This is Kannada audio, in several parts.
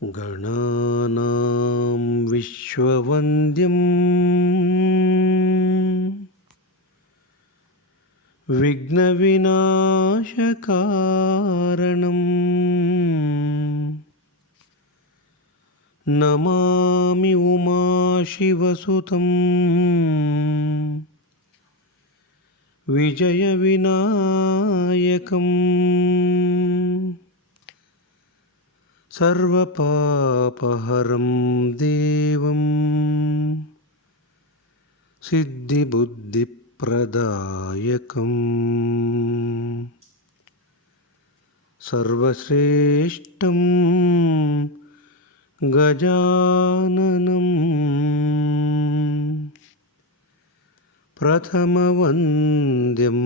ಗಣಾನಾಂ ವಿಶ್ವವಂದ್ಯಂ ವಿಘ್ನವಿನಾಶಕಾರಣಂ ನಮಾಮಿ ಉಮಾಶಿವಸುತಂ ವಿಜಯವಿನಾಯಕಂ ಸರ್ವಪಾಪಹರಂ ದೇವಂ ಸಿದ್ಧಿಬುದ್ಧಿಪ್ರದಾಯಕಂ ಸರ್ವಶ್ರೇಷ್ಠಂ ಗಜಾನನಂ ಪ್ರಥಮವಂದ್ಯಂ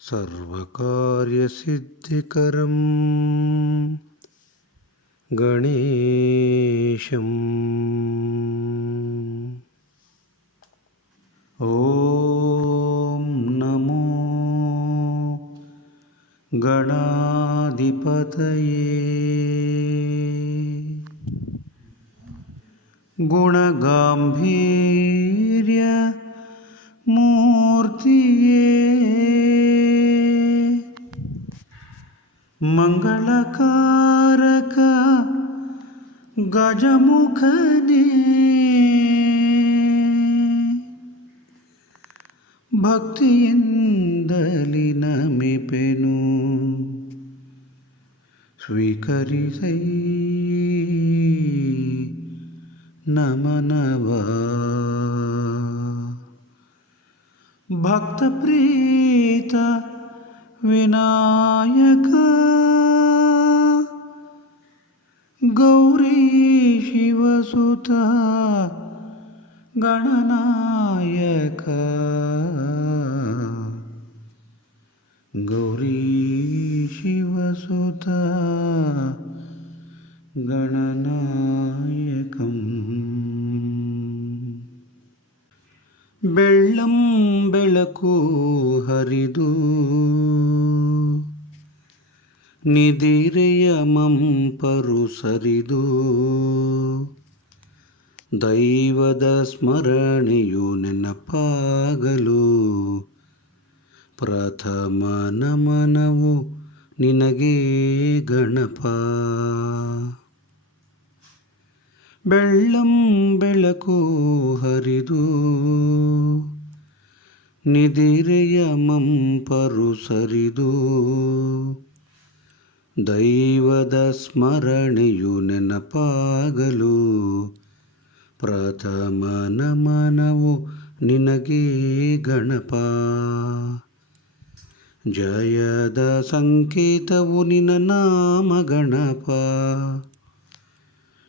ಸರ್ವಕಾರ್ಯಸಿದ್ಧಿಕರಂ ಗಣೇಶಂ. ಓಂ ನಮೋ ಗಣಾಧಿಪತಯೇ ಗುಣಗಾಂಭೀರ್ಯ ಮೂರ್ತಿಯೇ ಮಂಗಳಕಾರಕ ಗಜಮುಖನೇ ಭಕ್ತಿಯಿಂದಲಿ ನಮಿಪೆನು ಸ್ವೀಕರಿಸೈ ನಮನವ. ಭಕ್ತಪ್ರೀತ ವಿನಾಯಕ ಗೌರಿ ಶಿವಸುತ ಗಣನಾಯಕ ಗೌರಿ ಶಿವಸುತ ಗಣನಾಯಕಂ. ಬೆಳ್ಳಂ ಬೆಳಕು ಹರಿದು ನಿದಿರೆಯ ಮಂಪರು ಸರಿದು ದೈವದ ಸ್ಮರಣೆಯು ನೆನಪಾಗಲು ಪ್ರಥಮ ನಮನವು ನಿನಗೆ ಗಣಪ. ಬೆಳ್ಳಂ ಬೆಳಕು ಹರಿದು ನಿದಿರೆಯ ಮಂಪರು ಸರಿದು ದೈವದ ಸ್ಮರಣೆಯು ನೆನಪಾಗಲು ಪ್ರಥಮ ನಮನವು ನಿನಗೆ ಗಣಪ. ಜಯದ ಸಂಕೇತವು ನಿನ್ನ ನಾಮ ಗಣಪ,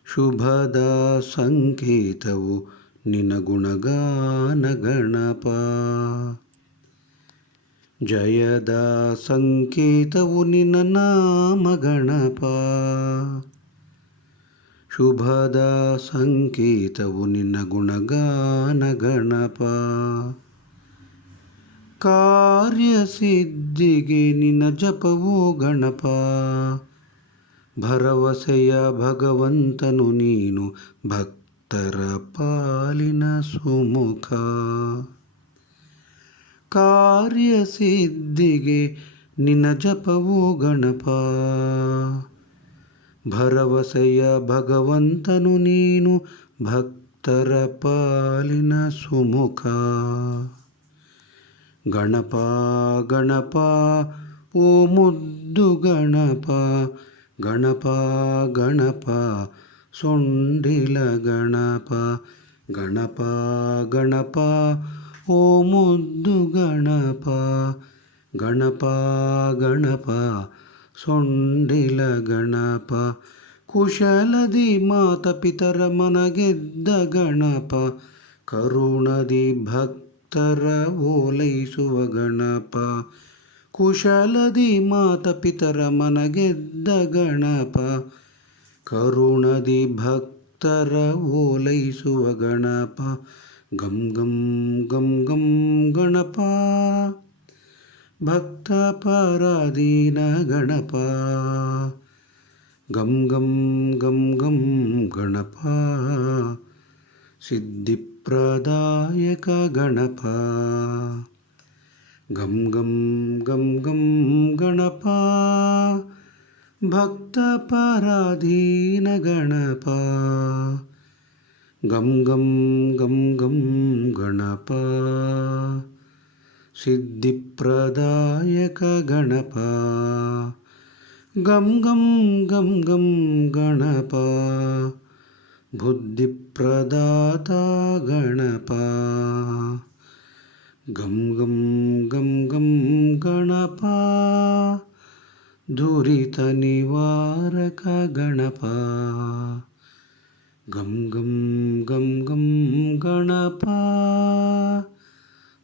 ಶುಭದ ಸಂಕೇತವು ನಿನ್ನ ಗುಣಗಾನ ಗಣಪ. ಜಯದ ಸಂಕೇತವು ನಿನ್ನ ನಾಮ ಗಣಪ, ಶುಭದ ಸಂಕೇತವು ನಿನ್ನ ಗುಣಗಾನ ಗಣಪ. ಕಾರ್ಯಸಿದ್ಧಿಗೆ ನಿನ್ನ ಜಪವೋ ಗಣಪ, ಭರವಸೆಯ ಭಗವಂತನು ನೀನು ಭಕ್ತರ ಪಾಲಿನ ಸುಮುಖ. ಕಾರ್ಯಸಿದ್ಧಿಗೆ ನಿನ್ನ ಜಪವೋ ಗಣಪ, ಭರವಸೆಯ ಭಗವಂತನು ನೀನು ಭಕ್ತರ ಪಾಲಿನ ಸುಮುಖ. ಗಣಪ ಗಣಪ ಓ ಮುದ್ದು ಗಣಪ, ಗಣಪ ಗಣಪ ಸೊಂಡಿಲ ಗಣಪ. ಗಣಪ ಗಣಪ ಓ ಮುದ್ದು ಗಣಪ, ಗಣಪ ಗಣಪ ಸೊಂಡಿಲ ಗಣಪ. ಕುಶಲದಿ ಮಾತಪಿತರ ಮನಗೆದ್ದ ಗಣಪ, ಕರುಣದಿ ಭಕ್ತರ ಓಲೈಸುವ ಗಣಪ. ಕುಶಲದಿ ಮಾತಪಿತರ ಮನಗೆದ್ದ ಗಣಪ, ಕರುಣದಿ ಭಕ್ತರ ಓಲೈಸುವ ಗಣಪ. ಗಂ ಗಂ ಗಂ ಗಂ ಗಣಪ, ಭಕ್ತ ಪರಾಧೀನ ಗಣಪ. ಗಂ ಗಂ ಗಂ ಗಂ ಗಣಪ ಸಿದ್ಧಿಪ್ರದಾಯಕ ಗಣಪ ಗಂ ಗಂ ಗಂ ಗಂ ಗಣಪ ಭಕ್ತ ಪರಾಧೀನ ಗಣಪ ಗಂ ಗಂ ಗಂ ಗಂ ಗಣಪ ಸಿದ್ಧಿಪ್ರದಾಯಕ ಗಣಪ ಗಂ ಗಂ ಗಂ ಗಂ ಗಣಪ ಬುದ್ಧಿಪ್ರದಾತ ಗಣಪ ಗಂ ಗಂ ಗಂ ಗಂ ಗಣಪ ದುರಿತ ನಿವಾರಕ ಗಣಪ ಗಂ ಗಂ ಗಂ ಗಂ ಗಣಪ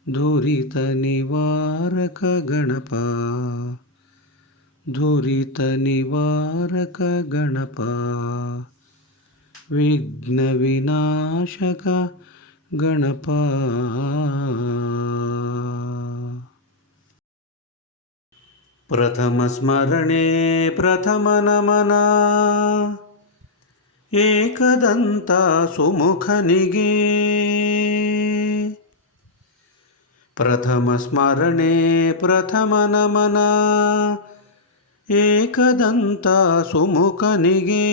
ದುರಿತ ನಿವಾರಕ ಗಣಪ ದುರಿತ ನಿವಾರಕ ಗಣಪ ವಿಘ್ನ ವಿನಾಶಕ ಗಣಪ ಪ್ರಥಮ ಸ್ಮರಣೆ ಪ್ರಥಮ ನಮನ ಏಕದಂತ ಸುಮುಖನಿಗೆ ಪ್ರಥಮ ಸ್ಮರಣೆ ಪ್ರಥಮ ನಮನ ಏಕದಂತ ಸುಮುಖನಿಗೆ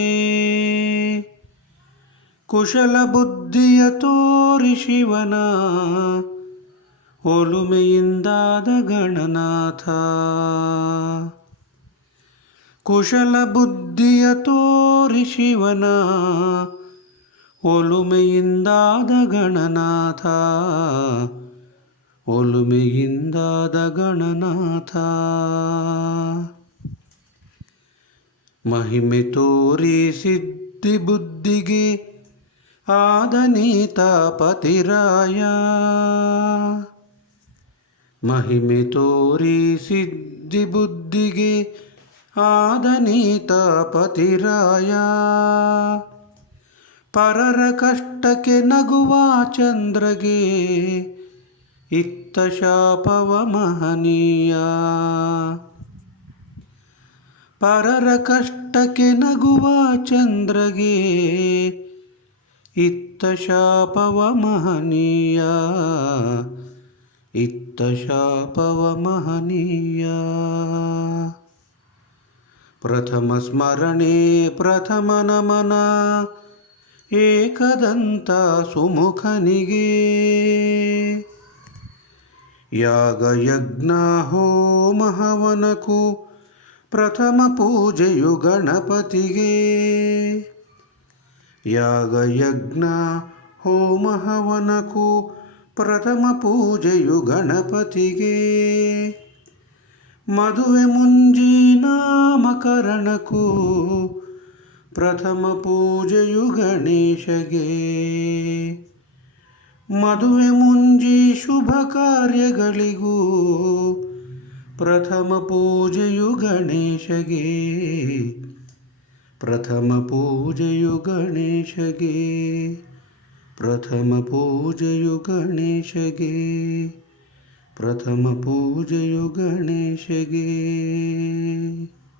ಕುಶಲ ಬುದ್ಧಿಯ ತೋರಿ ಶಿವನ ಒಲುಮೆಯಿಂದಾದ ಗಣನಾಥ ಕುಶಲ ಬುದ್ಧಿಯ ತೋರಿ ಶಿವನ ಒಲುಮೆಯಿಂದಾದ ಗಣನಾಥ ಒಲುಮೆಯಿಂದಾದ ಗಣನಾಥ ಮಹಿಮೆ ತೋರಿ ಸಿದ್ಧಿ ಬುದ್ಧಿಗೆ ಆದನೀತ ಪತಿರಾಯ ಮಹಿಮೆ ತೋರಿ ಸಿದ್ಧಿ ಬುದ್ಧಿಗೆ ಆದನೀತ ಪತಿರಾಯ ಪರರ ಕಷ್ಟಕ್ಕೆ ನಗುವ ಚಂದ್ರಗೆ ಇತ್ತ ಶಾಪವ ಮಹನೀಯ ಪರರ ಕಷ್ಟಕ್ಕೆ ನಗುವ ಚಂದ್ರಗೆ ಇತ್ತ ಶಾಪವ ಮಹನೀಯ ಇತ್ತ ಶಾಪವ ಮಹನೀಯ ಪ್ರಥಮ ಸ್ಮರಣೆ ಪ್ರಥಮ ನಮನ ಏಕದಂತ ಸುಮುಖನಿಗೆ ಯಾಗ ಯಜ್ಞ ಹೋಮ ಹವನಕ್ಕೂ ಪ್ರಥಮ ಪೂಜೆಯು ಗಣಪತಿಗೆ ಯಾಗ ಯಜ್ಞ ಹೋಮ ಹವನಕ್ಕೂ ಪ್ರಥಮ ಪೂಜೆಯು ಗಣಪತಿಗೆ ಮದುವೆ ಮುಂಜಿ ನಾಮಕರಣಕ್ಕೂ ಪ್ರಥಮ ಪೂಜೆಯು ಗಣೇಶಗೆ ಮದುವೆ ಮುಂಜಿ ಶುಭ ಕಾರ್ಯಗಳಿಗೂ ಪ್ರಥಮ ಪೂಜೆಯು ಗಣೇಶಗೆ ಪ್ರಥಮ ಪೂಜೆಯು ಗಣೇಶಗೆ ಪ್ರಥಮ ಪೂಜೆಯು ಗಣೇಶಗೆ ಪ್ರಥಮ ಪೂಜೆಯು ಗಣೇಶಗೆ